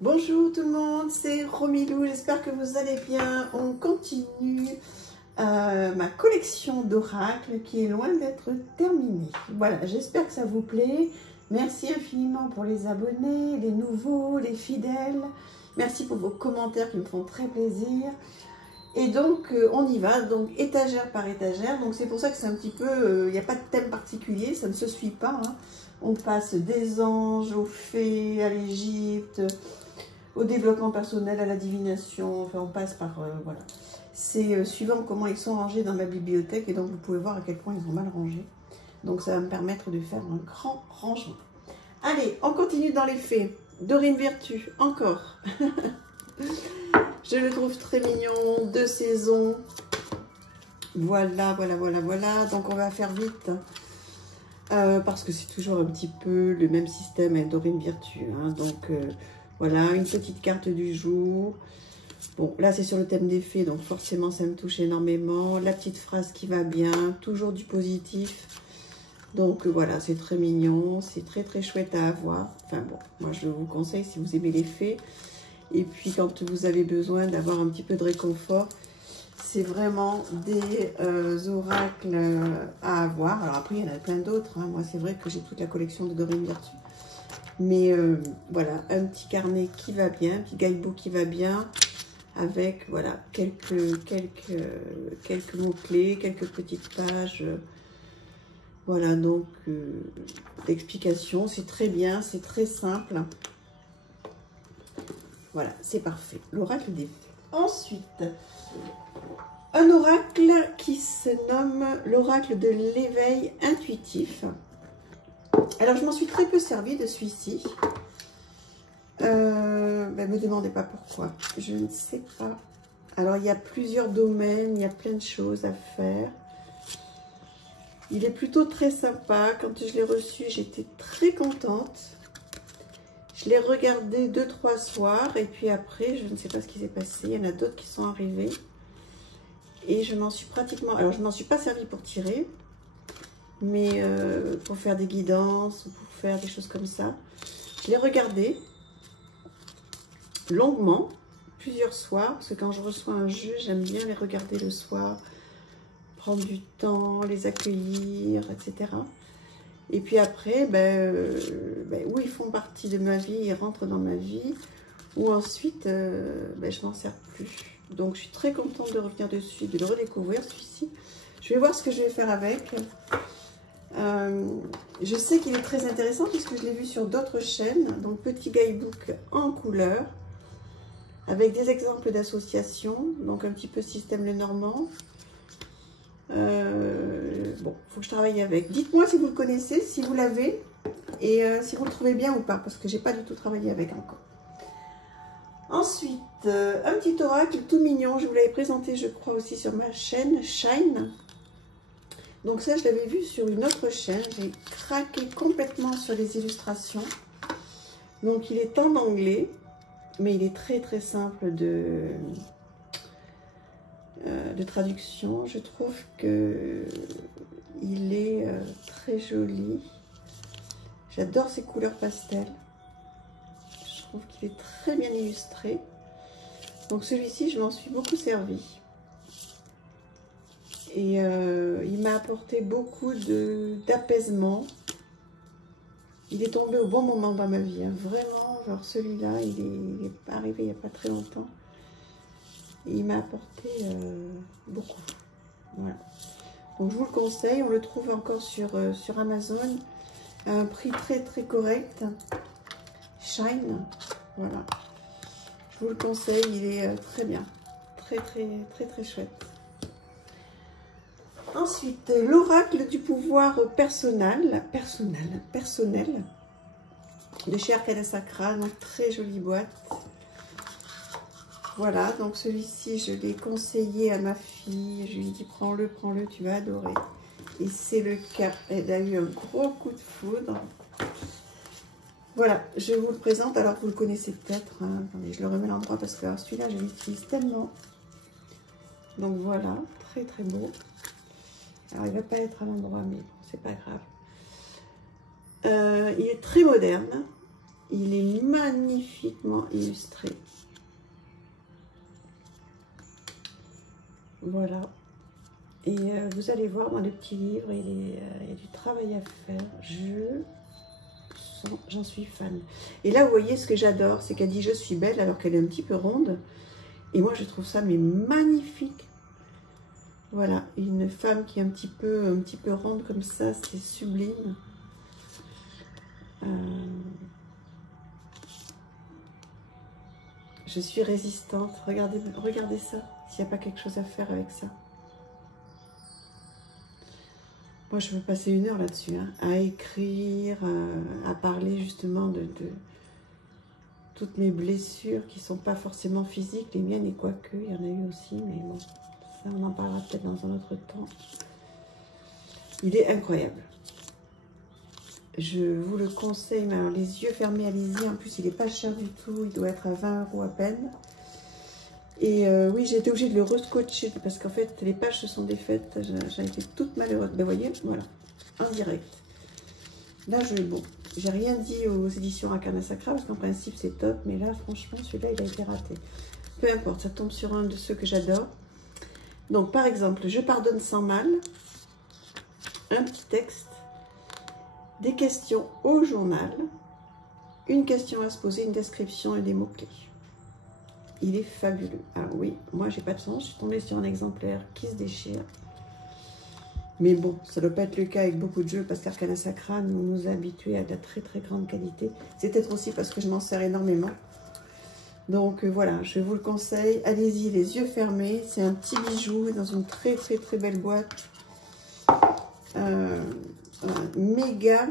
Bonjour tout le monde, c'est Romilou, j'espère que vous allez bien. On continue ma collection d'oracles qui est loin d'être terminée. Voilà, j'espère que ça vous plaît. Merci infiniment pour les abonnés, les nouveaux, les fidèles. Merci pour vos commentaires qui me font très plaisir. Et donc, on y va, donc étagère par étagère. Donc, c'est pour ça que c'est un petit peu, il n'y a pas de thème particulier, ça ne se suit pas. Hein. On passe des anges aux fées, à l'Égypte, au développement personnel, à la divination. Enfin, on passe par, voilà. C'est suivant comment ils sont rangés dans ma bibliothèque. Et donc, vous pouvez voir à quel point ils sont mal rangés. Donc, ça va me permettre de faire un grand rangement. Allez, on continue dans les fées. Dorine Virtue, encore. Je le trouve très mignon, 2 saisons. Voilà. Donc on va faire vite. Parce que c'est toujours un petit peu le même système avec Dorine Virtue. Hein. Donc voilà, une petite carte du jour. Bon, là c'est sur le thème des fées, donc forcément ça me touche énormément. La petite phrase qui va bien, toujours du positif. Donc voilà, c'est très mignon, c'est très chouette à avoir. Enfin bon, moi je vous conseille si vous aimez les fées. Et puis quand vous avez besoin d'avoir un petit peu de réconfort, c'est vraiment des oracles à avoir. Alors après, il y en a plein d'autres. Hein. Moi, c'est vrai que j'ai toute la collection de Dorine Virtue. Mais voilà, un petit carnet qui va bien, un petit guidebook qui va bien, avec voilà quelques mots-clés, quelques petites pages. Voilà, donc d'explications. C'est très bien, c'est très simple. Voilà, c'est parfait. L'oracle des fées. Ensuite, un oracle qui se nomme l'oracle de l'éveil intuitif. Alors, je m'en suis très peu servi de celui-ci. Ben, me demandez pas pourquoi. Je ne sais pas. Alors, il y a plusieurs domaines, il y a plein de choses à faire. Il est plutôt très sympa. Quand je l'ai reçu, j'étais très contente. Je l'ai regardé 2-3 soirs et puis après, je ne sais pas ce qui s'est passé. Il y en a d'autres qui sont arrivés. Et je m'en suis pratiquement... Alors, je ne m'en suis pas servi pour tirer, mais pour faire des guidances ou pour faire des choses comme ça. Je l'ai regardé longuement, plusieurs soirs, parce que quand je reçois un jeu, j'aime bien les regarder le soir, prendre du temps, les accueillir, etc. Et puis après, où ils font partie de ma vie, ils rentrent dans ma vie, ou ensuite, je m'en sers plus. Donc, je suis très contente de revenir dessus, de le redécouvrir, celui-ci. Je vais voir ce que je vais faire avec. Je sais qu'il est très intéressant puisque je l'ai vu sur d'autres chaînes. Donc, petit guidebook en couleur, avec des exemples d'associations, donc un petit peu système Lenormand. Bon, il faut que je travaille avec. Dites-moi si vous le connaissez, si vous l'avez, et si vous le trouvez bien ou pas, parce que j'ai pas du tout travaillé avec encore. Ensuite, un petit oracle tout mignon, je vous l'avais présenté, je crois, aussi sur ma chaîne, Shine. Donc ça, je l'avais vu sur une autre chaîne, j'ai craqué complètement sur les illustrations. Donc il est en anglais, mais il est très simple de traduction. Je trouve que il est très joli. J'adore ces couleurs pastel. Je trouve qu'il est très bien illustré. Donc celui-ci, je m'en suis beaucoup servi. Et il m'a apporté beaucoup d'apaisement. Il est tombé au bon moment dans ma vie. Hein. Vraiment, genre celui-là, il est arrivé il n'y a pas très longtemps. Et il m'a apporté beaucoup. Voilà. Donc je vous le conseille. On le trouve encore sur Amazon à un prix très correct. Shine. Voilà. Je vous le conseille. Il est très bien. Très chouette. Ensuite, l'oracle du pouvoir personnel de chez Arcana Sacra. Donc très jolie boîte. Voilà, donc celui-ci, je l'ai conseillé à ma fille. Je lui ai dit, prends-le, tu vas adorer. Et c'est le cas. Elle a eu un gros coup de foudre. Voilà, je vous le présente. Alors, vous le connaissez peut-être. Hein. Attendez, je le remets à l'endroit parce que celui-là, je l'utilise tellement. Donc, voilà, très beau. Alors, il ne va pas être à l'endroit, mais bon, c'est pas grave. Il est très moderne. Il est magnifiquement illustré. Voilà. Et vous allez voir dans le petit livre, il y a du travail à faire. J'en suis fan. Et là, vous voyez, ce que j'adore, c'est qu'elle dit « Je suis belle » alors qu'elle est un petit peu ronde. Et moi, je trouve ça mais magnifique. Voilà, une femme qui est un petit peu ronde comme ça, c'est sublime. Je suis résistante. Regardez ça, s'il n'y a pas quelque chose à faire avec ça. Moi, je peux passer 1 heure là-dessus, hein, à écrire, à parler justement de toutes mes blessures qui ne sont pas forcément physiques, les miennes et quoique, il y en a eu aussi, mais bon, ça on en parlera peut-être dans un autre temps. Il est incroyable. Je vous le conseille, mais alors les yeux fermés, allez-y, en plus il n'est pas cher du tout, il doit être à 20 € à peine. Et oui, j'ai été obligée de le rescotcher parce qu'en fait, les pages se sont défaites. J'ai été toute malheureuse. Ben, vous voyez, voilà, en direct. Là, bon, j'ai rien dit aux éditions Arcana Sacra parce qu'en principe, c'est top. Mais là, franchement, celui-là, il a été raté. Peu importe, ça tombe sur un de ceux que j'adore. Donc, par exemple, je pardonne sans mal. Un petit texte. Des questions au journal. Une question à se poser, une description et des mots-clés. Il est fabuleux. Ah oui, moi j'ai pas de chance, je suis tombée sur un exemplaire qui se déchire. Mais bon, ça ne doit pas être le cas avec beaucoup de jeux parce qu'Arcana Sacra nous a habitués à de la très très grande qualité. C'est peut-être aussi parce que je m'en sers énormément. Donc voilà, je vous le conseille. Allez-y, les yeux fermés. C'est un petit bijou dans une très très très belle boîte. Méga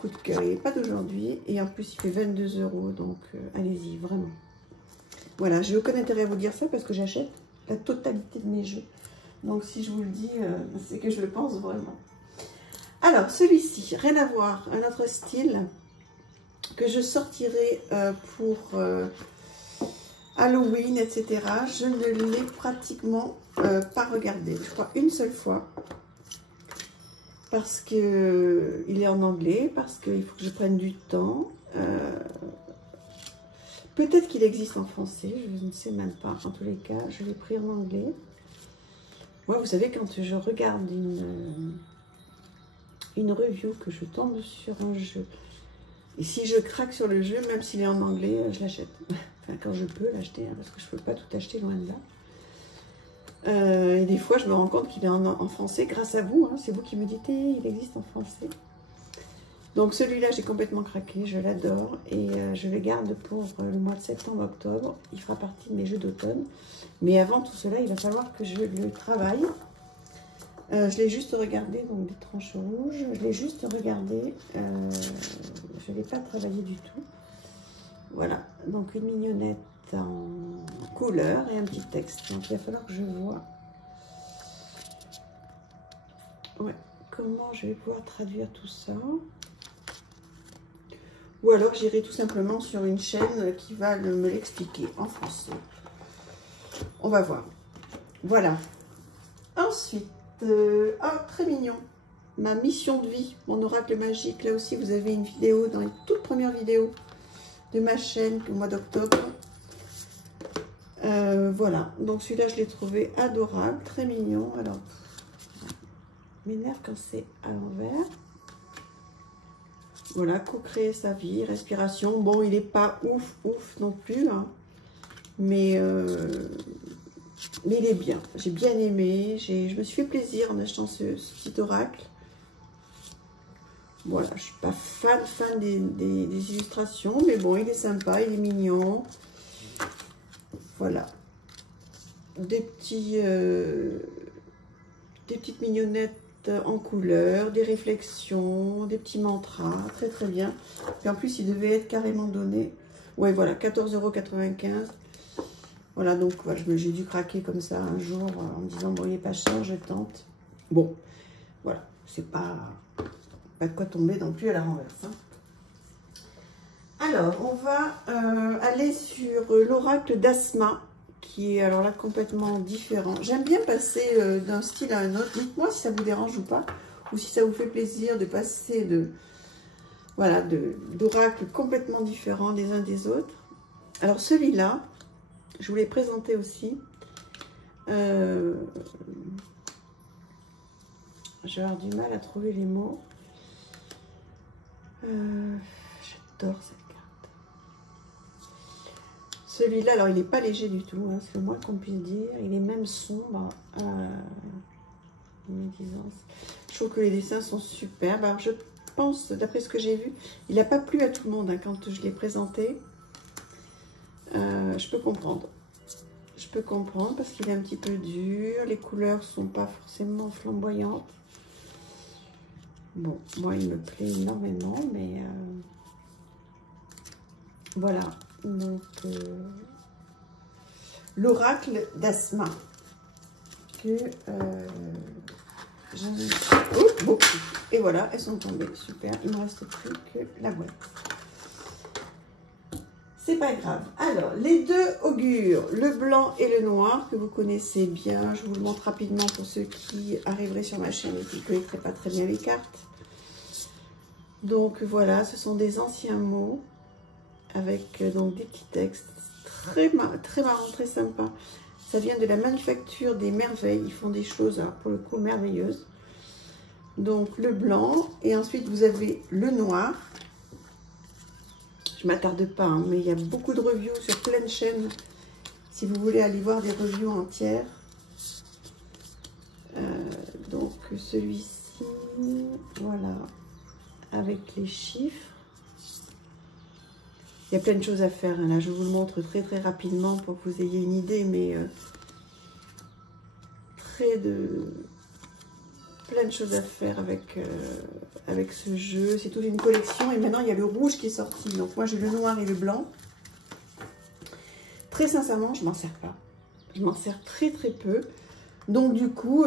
coup de cœur. Il n'est pas d'aujourd'hui et en plus il fait 22 €. Donc allez-y, vraiment. Voilà, j'ai aucun intérêt à vous dire ça parce que j'achète la totalité de mes jeux. Donc, si je vous le dis, c'est que je le pense vraiment. Alors, celui-ci, rien à voir, un autre style que je sortirai pour Halloween, etc. Je ne l'ai pratiquement pas regardé. Je crois une seule fois. Parce qu'il est en anglais, parce qu'il faut que je prenne du temps. Peut-être qu'il existe en français, je ne sais même pas. En tous les cas, je l'ai pris en anglais. Moi, vous savez, quand je regarde une review, que je tombe sur un jeu, et si je craque sur le jeu, même s'il est en anglais, je l'achète. Enfin, quand je peux l'acheter, hein, parce que je ne peux pas tout acheter loin de là. Et des fois, je me rends compte qu'il est en français grâce à vous. Hein, c'est vous qui me dites, il existe en français. Donc celui-là, j'ai complètement craqué, je l'adore et je le garde pour le mois de septembre-octobre. Il fera partie de mes jeux d'automne. Mais avant tout cela, il va falloir que je le travaille. Je l'ai juste regardé, donc des tranches rouges. Je l'ai juste regardé, je ne l'ai pas travaillé du tout. Voilà, donc une mignonnette en couleur et un petit texte. Donc il va falloir que je vois comment je vais pouvoir traduire tout ça. Ou alors j'irai tout simplement sur une chaîne qui va me l'expliquer en français. On va voir. Voilà. Ensuite, très mignon. Ma mission de vie, mon oracle magique. Là aussi, vous avez une vidéo dans les toutes premières vidéos de ma chaîne au mois d'octobre. Voilà. Donc celui-là, je l'ai trouvé adorable, très mignon. Alors, m'énerve quand c'est à l'envers. Voilà, co-créer sa vie, respiration. Bon, il n'est pas ouf non plus, hein. Mais il est bien. J'ai bien aimé. Je me suis fait plaisir en achetant ce petit oracle. Voilà, je ne suis pas fan des illustrations, mais bon, il est sympa, il est mignon. Voilà. Des petites mignonnettes en couleur, des réflexions, des petits mantras, très très bien. Et en plus, il devait être carrément donné. Ouais, voilà, 14,95 €. Voilà, donc voilà, j'ai dû craquer comme ça un jour en me disant, bon, il n'est pas cher, je tente. Bon, voilà, c'est pas de quoi tomber non plus à la renverse. Hein. Alors, on va aller sur l'oracle d'Asma, qui est alors là complètement différent. J'aime bien passer d'un style à un autre. Dites-moi si ça vous dérange ou pas, ou si ça vous fait plaisir de passer voilà, d'oracles complètement différents les uns des autres. Alors celui-là, je vous l'ai présenté aussi. Je vais avoir du mal à trouver les mots. J'adore cette carte. Celui-là, alors il n'est pas léger du tout, hein, c'est le moins qu'on puisse dire. Il est même sombre. Je trouve que les dessins sont superbes. Alors je pense, d'après ce que j'ai vu, il n'a pas plu à tout le monde hein, quand je l'ai présenté. Je peux comprendre. Je peux comprendre parce qu'il est un petit peu dur. Les couleurs sont pas forcément flamboyantes. Bon, moi il me plaît énormément, mais voilà. Donc l'oracle d'Asma que j'aime beaucoup. Et voilà, elles sont tombées. Super. Il ne me reste plus que la boîte. C'est pas grave. Alors, les deux augures, le blanc et le noir, que vous connaissez bien. Je vous le montre rapidement pour ceux qui arriveraient sur ma chaîne et qui ne connaîtraient pas très bien les cartes. Donc voilà, ce sont des anciens mots avec donc des petits textes très marrants, très sympas. Ça vient de la manufacture des merveilles. Ils font des choses, alors, pour le coup, merveilleuses. Donc le blanc et ensuite vous avez le noir. Je ne m'attarde pas, hein, mais il y a beaucoup de reviews sur plein de chaînes. Si vous voulez aller voir des reviews entières. Donc celui-ci, voilà, avec les chiffres. Il y a plein de choses à faire. Hein. Là, je vous le montre très rapidement pour que vous ayez une idée, mais plein de choses à faire avec ce jeu. C'est toute une collection et maintenant il y a le rouge qui est sorti. Donc moi j'ai le noir et le blanc. Très sincèrement, je m'en sers pas. Je m'en sers très peu. Donc du coup,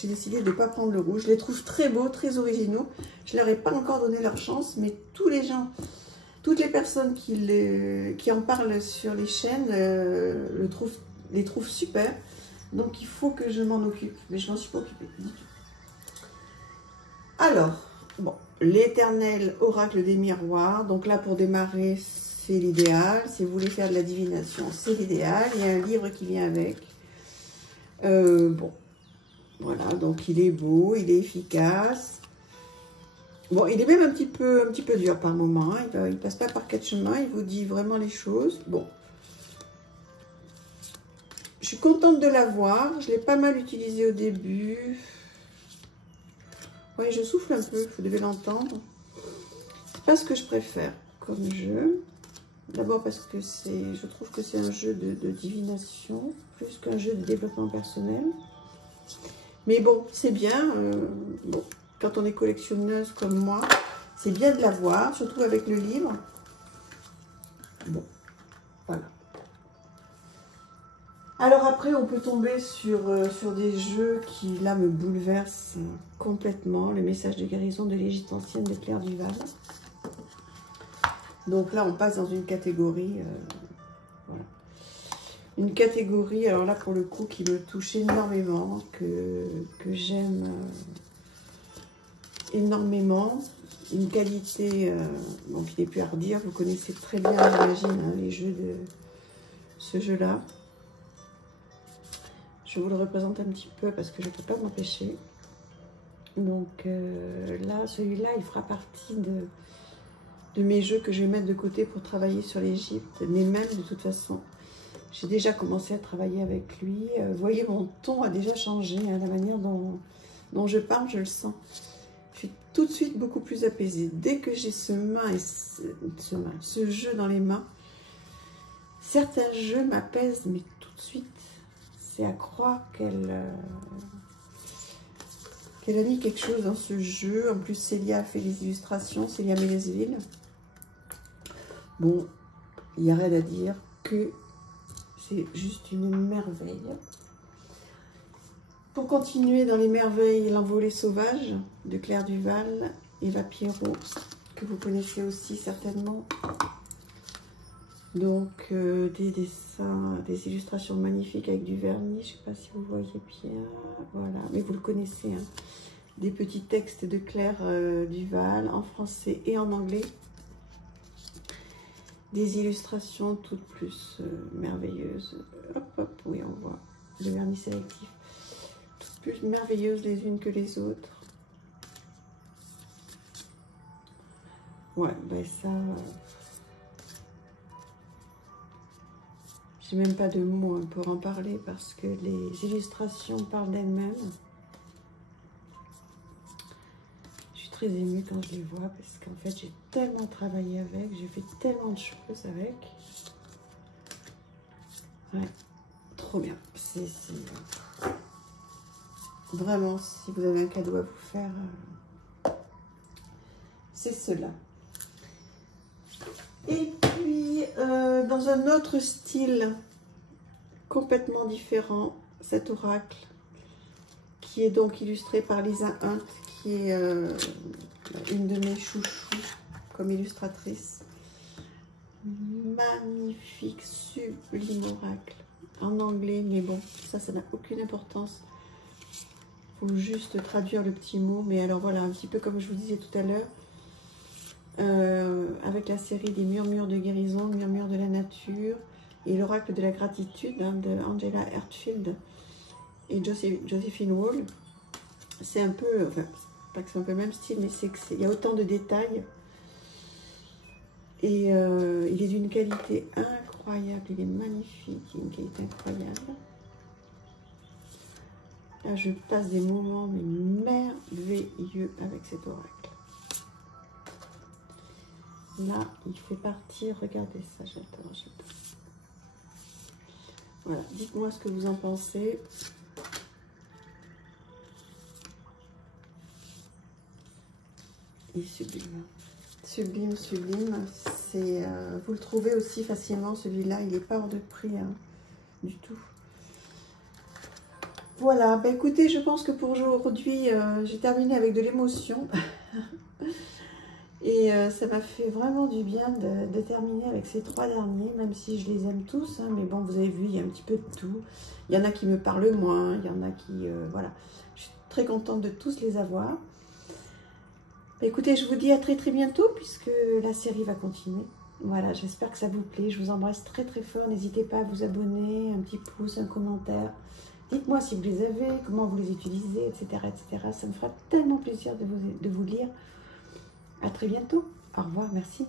j'ai décidé de ne pas prendre le rouge. Je les trouve très beaux, très originaux. Je leur ai pas encore donné leur chance, mais tous les gens, toutes les personnes qui en parlent sur les chaînes les trouvent super. Donc il faut que je m'en occupe, mais je m'en suis pas occupée du tout. Alors, bon, l'éternel oracle des miroirs. Donc là, pour démarrer, c'est l'idéal. Si vous voulez faire de la divination, c'est l'idéal. Il y a un livre qui vient avec. Bon, voilà, donc il est beau, il est efficace. Bon, il est même un petit peu dur par moment. Hein. Il passe pas par quatre chemins, il vous dit vraiment les choses. Bon. Je suis contente de l'avoir. Je l'ai pas mal utilisé au début. Oui, je souffle un peu, vous devez l'entendre. C'est pas ce que je préfère comme jeu. D'abord parce que je trouve que c'est un jeu de divination, plus qu'un jeu de développement personnel. Mais bon, c'est bien. Bon, quand on est collectionneuse comme moi, c'est bien de l'avoir, surtout avec le livre. Bon, voilà. Alors après, on peut tomber sur des jeux qui, là, me bouleversent complètement. Le message de guérison de l'Égypte ancienne de Claire Duval. Donc là, on passe dans une catégorie, voilà. Une catégorie, alors là, pour le coup, qui me touche énormément, que j'aime énormément. Une qualité, bon, qui n'est plus à redire. Vous connaissez très bien, j'imagine, hein, les jeux de ce jeu-là. Je vous le représente un petit peu parce que je ne peux pas m'empêcher. Donc là, celui-là, il fera partie de mes jeux que je vais mettre de côté pour travailler sur l'Égypte. Mais même, de toute façon, j'ai déjà commencé à travailler avec lui. Vous voyez, mon ton a déjà changé. Hein, la manière dont je parle, je le sens. Je suis tout de suite beaucoup plus apaisée. Dès que j'ai ce jeu dans les mains, certains jeux m'apaisent, mais tout de suite. C'est à croire qu'elle a mis quelque chose dans ce jeu. En plus, Célia a fait les illustrations, Célia Mélesville. Bon, il n'y a rien à dire que c'est juste une merveille. Pour continuer dans les merveilles, l'envolée sauvage de Claire Duval, Eva Pierrot, que vous connaissez aussi certainement. Donc, des dessins, des illustrations magnifiques avec du vernis. Je ne sais pas si vous voyez bien. Voilà, mais vous le connaissez. Hein. des petits textes de Claire Duval en français et en anglais. Des illustrations toutes plus merveilleuses. Hop, hop, oui, on voit le vernis sélectif. Toutes plus merveilleuses les unes que les autres. Ouais, ben ça... j'ai même pas de mots pour en parler parce que les illustrations parlent d'elles-mêmes. Je suis très émue quand je les vois parce qu'en fait j'ai tellement travaillé avec, j'ai fait tellement de choses avec. Ouais, trop bien. C'est vraiment, si vous avez un cadeau à vous faire, c'est cela. Et puis, dans un autre style complètement différent, cet oracle, qui est donc illustré par Lisa Hunt, qui est une de mes chouchous comme illustratrice. Magnifique, sublime oracle. En anglais, mais bon, ça n'a aucune importance. Il faut juste traduire le petit mot. Mais alors voilà, un petit peu comme je vous disais tout à l'heure, avec la série des murmures de guérison, murmures de la nature, et l'oracle de la gratitude hein, de Angela Herzfeld et Josephine Wall. C'est un peu, enfin, pas que c'est un peu le même style, mais c'est qu'il y a autant de détails. Et il est d'une qualité incroyable, il est magnifique, il a une qualité incroyable. Là, je passe des moments mais merveilleux avec cet oracle. Là, il fait partie, regardez ça, j'adore, j'adore. Voilà, dites-moi ce que vous en pensez. Il est sublime. Sublime, sublime. Vous le trouvez aussi facilement, celui-là. Il n'est pas hors de prix hein, du tout. Voilà, bah écoutez, je pense que pour aujourd'hui, j'ai terminé avec de l'émotion. Et ça m'a fait vraiment du bien de terminer avec ces 3 derniers, même si je les aime tous. Hein, mais bon, vous avez vu, il y a un petit peu de tout. Il y en a qui me parlent moins, il y en a qui... voilà, je suis très contente de tous les avoir. Écoutez, je vous dis à très très bientôt puisque la série va continuer. Voilà, j'espère que ça vous plaît. Je vous embrasse très très fort. N'hésitez pas à vous abonner, un petit pouce, un commentaire. Dites-moi si vous les avez, comment vous les utilisez, etc. etc. Ça me fera tellement plaisir de vous lire. À très bientôt. Au revoir, merci.